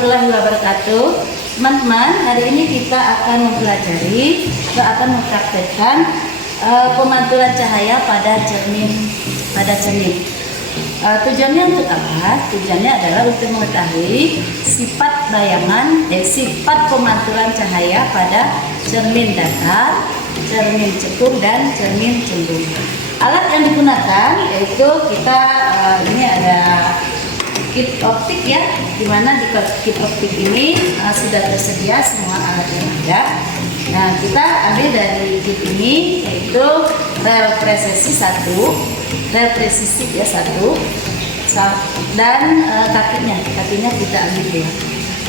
Warahmatullahi wabarakatuh. Teman-teman, hari ini kita akan mempelajari atau akan mempraktekkan pemantulan cahaya pada cermin. Tujuannya untuk apa? Tujuannya adalah untuk mengetahui sifat sifat pemantulan cahaya pada cermin datar, cermin cekung, dan cermin cembung. Alat yang digunakan yaitu ini ada kit optik ya, dimana di kit optik ini sudah tersedia semua alat yang ada. Nah, kita ambil dari kit ini yaitu rel presisi satu, dan kakinya kita ambil ya.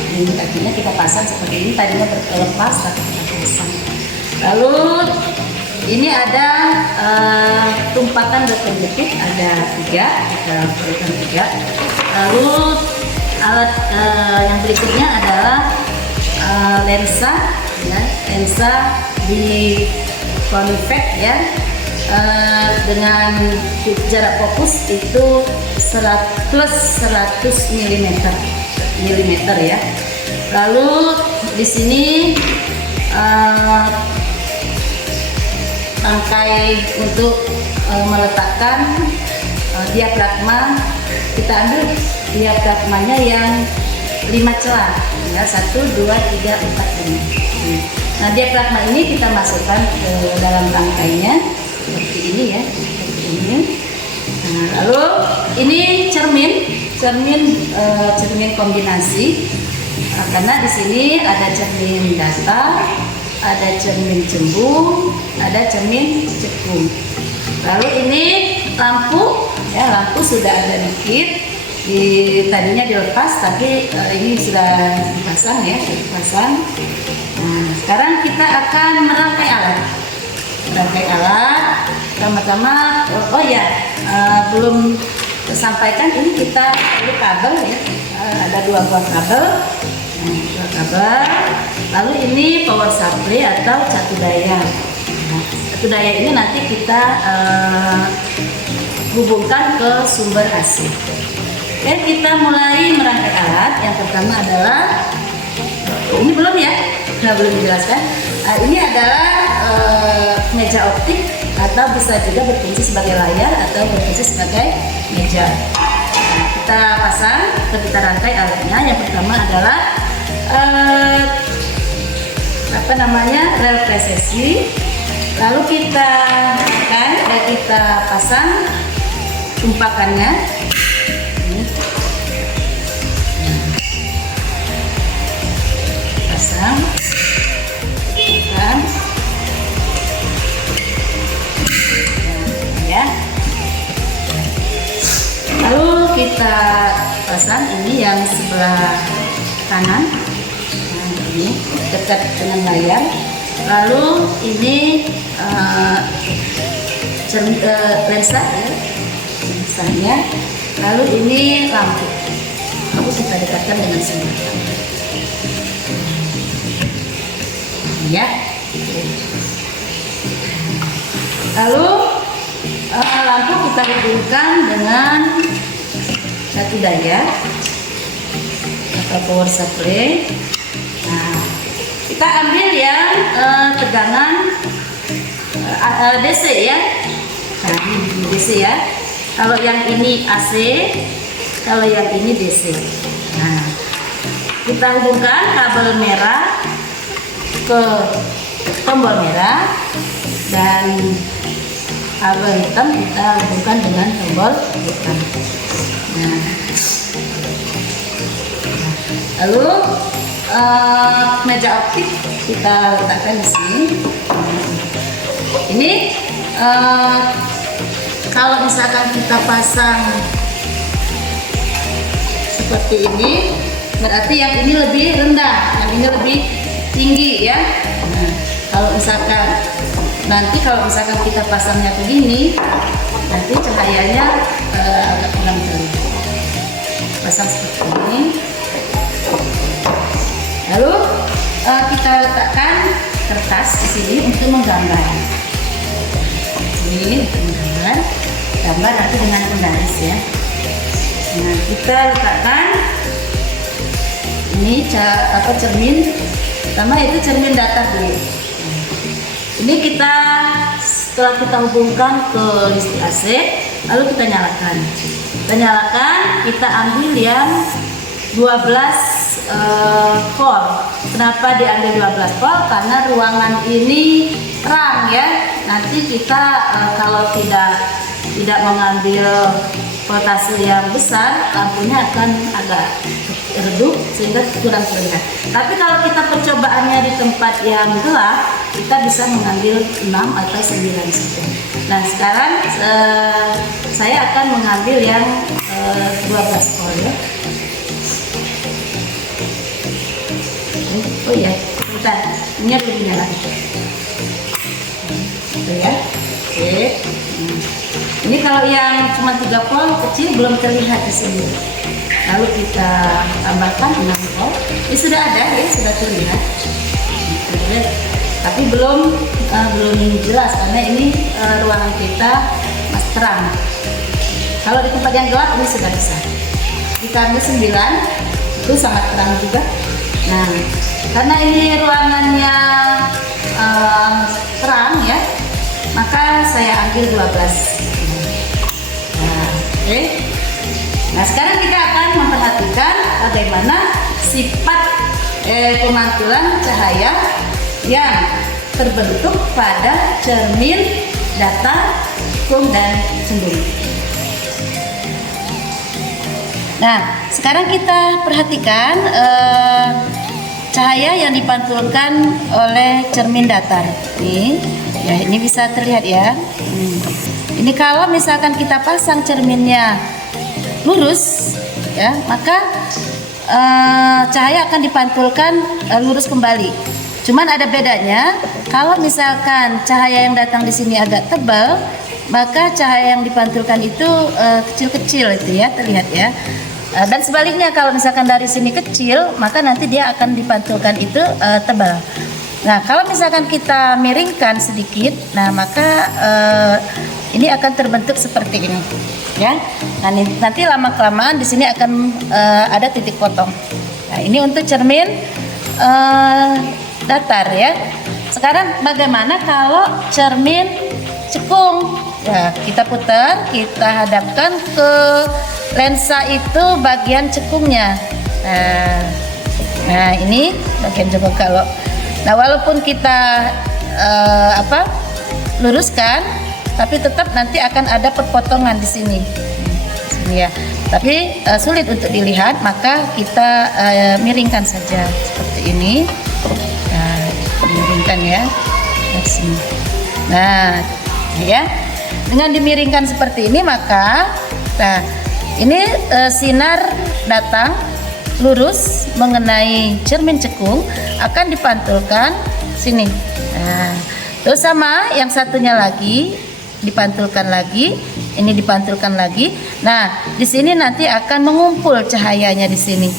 Ini kakinya kita pasang seperti ini, tadinya terlepas tapi kita pasang. Lalu ini ada tumpakan beton jepit, ada 3, kita berikan 3. Lalu alat yang berikutnya adalah lensa di convex ya, dengan jarak fokus itu plus 100 mm ya. Lalu di sini rangkai untuk meletakkan diafragma, kita ambil diafragmanya yang 5 celah ya, 1, 2, 3, 4, 5. Nah, diafragma ini kita masukkan ke dalam rangkainya seperti ini ya, seperti ini. Nah, lalu ini cermin kombinasi, karena di sini ada cermin datar, ada cermin cembung, ada cermin cekung. Lalu ini lampu sudah ada di kit, tadinya dilepas tapi ini sudah dipasang ya, Nah, sekarang kita akan merangkai alat. Pertama-tama, belum sampaikan, ini kita perlu kabel ya, ada 2 buah kabel. Lalu ini power supply atau catu daya. Catu daya ini nanti kita hubungkan ke sumber AC. Oke, kita mulai merangkai alat. Yang pertama adalah ini belum dijelaskan. Ini adalah meja optik, atau bisa juga berfungsi sebagai layar atau berfungsi sebagai meja. Kita pasang atau kita rangkai alatnya. Yang pertama adalah rel presisi. Lalu kita pasang tumpakannya. Pasang, ya. Lalu kita pasang ini yang sebelah kanan, ini dekat dengan layar. Lalu ini lensa ya, lensanya. Lalu ini lampu kita dekatkan dengan sumber ya. Lalu lampu kita hubungkan dengan catu daya atau power supply. Nah, kita ambil yang tegangan DC ya. Nah, ini DC ya. Kalau yang ini AC, kalau yang ini DC. Nah, kita hubungkan kabel merah ke tombol merah, dan kabel hitam kita hubungkan dengan tombol hitam. Nah, lalu meja optik kita letakkan di sini. Ini kalau misalkan kita pasang seperti ini, berarti yang ini lebih rendah, yang ini lebih tinggi ya. Nah, kalau misalkan kita pasangnya begini, nanti cahayanya agak kurang terlihat. Pasang seperti ini. Lalu kita letakkan kertas di sini untuk menggambar. Ini untuk gambar nanti dengan penggaris ya. Nah, kita letakkan ini cermin pertama itu cermin datar dulu. Ini setelah kita hubungkan ke listrik AC, lalu kita nyalakan. Kita ambil yang 12 volt. Kenapa diambil 12 volt? Karena ruangan ini terang ya. Nanti kita kalau tidak mengambil voltase yang besar, lampunya akan agak redup sehingga kurang terlihat. Tapi kalau kita percobaannya di tempat yang gelap, kita bisa mengambil 6 atau 9 saja. Nah, sekarang saya akan mengambil yang 12 volt ya. Oh ya, bentar, ini belum nyala. Gitu ya. Oke. Ini kalau yang cuma 3 volt kecil belum terlihat di sini. Lalu kita tambahkan 6 volt. Ini sudah ada ya, sudah terlihat. Tapi belum jelas karena ini ruangan kita masih terang. Kalau di tempat yang gelap ini sudah bisa. Kita ambil 9, itu sangat terang juga. Nah, karena ini ruangannya terang ya, maka saya ambil 12. Oke. Nah, sekarang kita akan memperhatikan bagaimana sifat pemantulan cahaya yang terbentuk pada cermin datar, cekung, dan cembung. Nah, sekarang kita perhatikan cahaya yang dipantulkan oleh cermin datar. Ini bisa terlihat ya. Ini kalau misalkan kita pasang cerminnya lurus, ya, maka cahaya akan dipantulkan lurus kembali. Cuman ada bedanya, kalau misalkan cahaya yang datang di sini agak tebal, maka cahaya yang dipantulkan itu kecil-kecil itu ya, terlihat ya. Dan sebaliknya kalau misalkan dari sini kecil, maka nanti dia akan dipantulkan itu tebal. Nah, kalau misalkan kita miringkan sedikit, nah maka ini akan terbentuk seperti ini, ya. Nah, nanti lama-kelamaan di sini akan ada titik potong. Nah, ini untuk cermin datar ya. Sekarang bagaimana kalau cermin cekung? Ya, kita putar, kita hadapkan ke lensa itu bagian cekungnya. Nah, ini bagian cekung kalau. Nah, walaupun kita luruskan, tapi tetap nanti akan ada perpotongan di sini. Ya. Tapi sulit untuk dilihat, maka kita miringkan saja seperti ini. Nah, miringkan ya. Nah, ya. Dengan dimiringkan seperti ini, maka ini sinar datang lurus mengenai cermin cekung akan dipantulkan sini. Nah, terus sama yang satunya lagi dipantulkan lagi, ini dipantulkan lagi. Nah, di sini nanti akan mengumpul cahayanya di sini.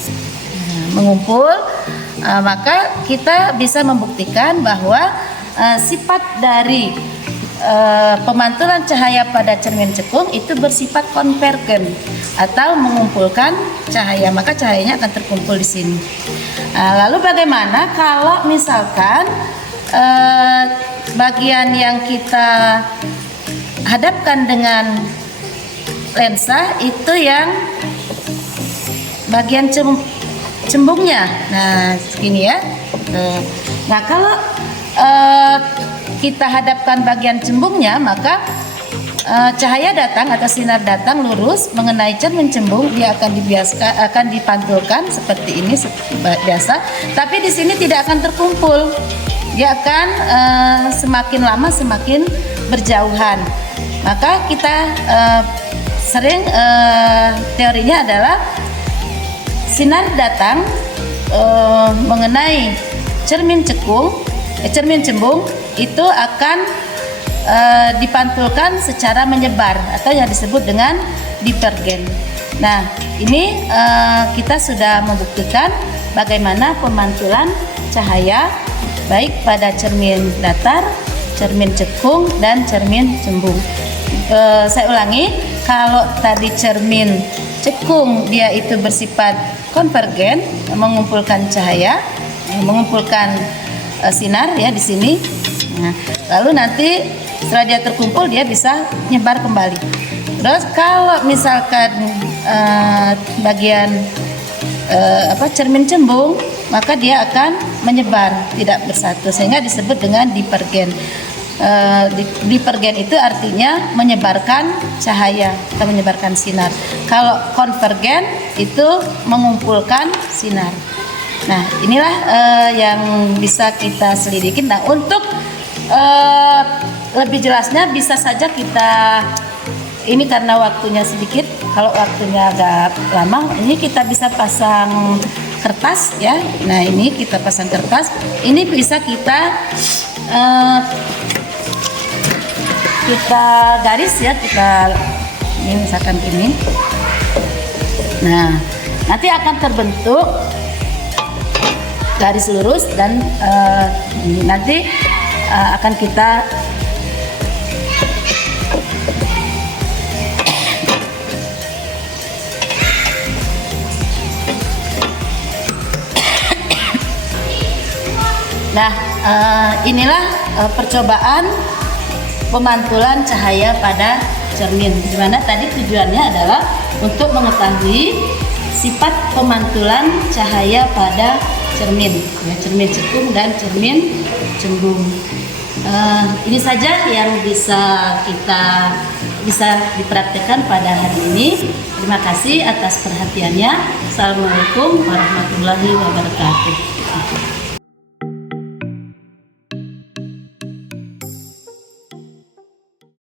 Mengumpul, maka kita bisa membuktikan bahwa sifat dari pemantulan cahaya pada cermin cekung itu bersifat konvergen atau mengumpulkan cahaya, maka cahayanya akan terkumpul di sini. Lalu bagaimana kalau misalkan bagian yang kita hadapkan dengan lensa itu yang bagian cembungnya. Nah, segini ya. Nah, kalau kita hadapkan bagian cembungnya, maka cahaya datang atau sinar datang lurus mengenai cermin cembung, dia akan dipantulkan seperti ini biasa, tapi di sini tidak akan terkumpul. Dia akan semakin lama semakin berjauhan. Maka kita sering teorinya adalah sinar datang mengenai cermin cembung itu akan dipantulkan secara menyebar atau yang disebut dengan divergen. Nah, ini kita sudah membuktikan bagaimana pemantulan cahaya baik pada cermin datar, cermin cekung, dan cermin cembung. Saya ulangi, Kalau tadi cermin cekung dia itu bersifat konvergen, mengumpulkan cahaya, mengumpulkan sinar ya di sini. Nah, lalu nanti setelah dia terkumpul dia bisa nyebar kembali. Terus kalau misalkan bagian cermin cembung, maka dia akan menyebar, tidak bersatu, sehingga disebut dengan divergen. Divergen itu artinya menyebarkan cahaya atau menyebarkan sinar. Kalau konvergen itu mengumpulkan sinar. Nah, inilah yang bisa kita selidiki. Nah, untuk lebih jelasnya bisa saja kita, ini karena waktunya sedikit, kalau waktunya agak lama, ini kita bisa pasang kertas ya. Nah, ini kita pasang kertas. Ini bisa kita garis ya, ini misalkan ini. Nah, nanti akan terbentuk garis lurus dan nanti akan kita inilah percobaan pemantulan cahaya pada cermin, di mana tadi tujuannya adalah untuk mengetahui sifat pemantulan cahaya pada cermin, ya, cermin cekung dan cermin cembung. Ini saja yang bisa dipraktekkan pada hari ini. Terima kasih atas perhatiannya. Assalamualaikum warahmatullahi wabarakatuh.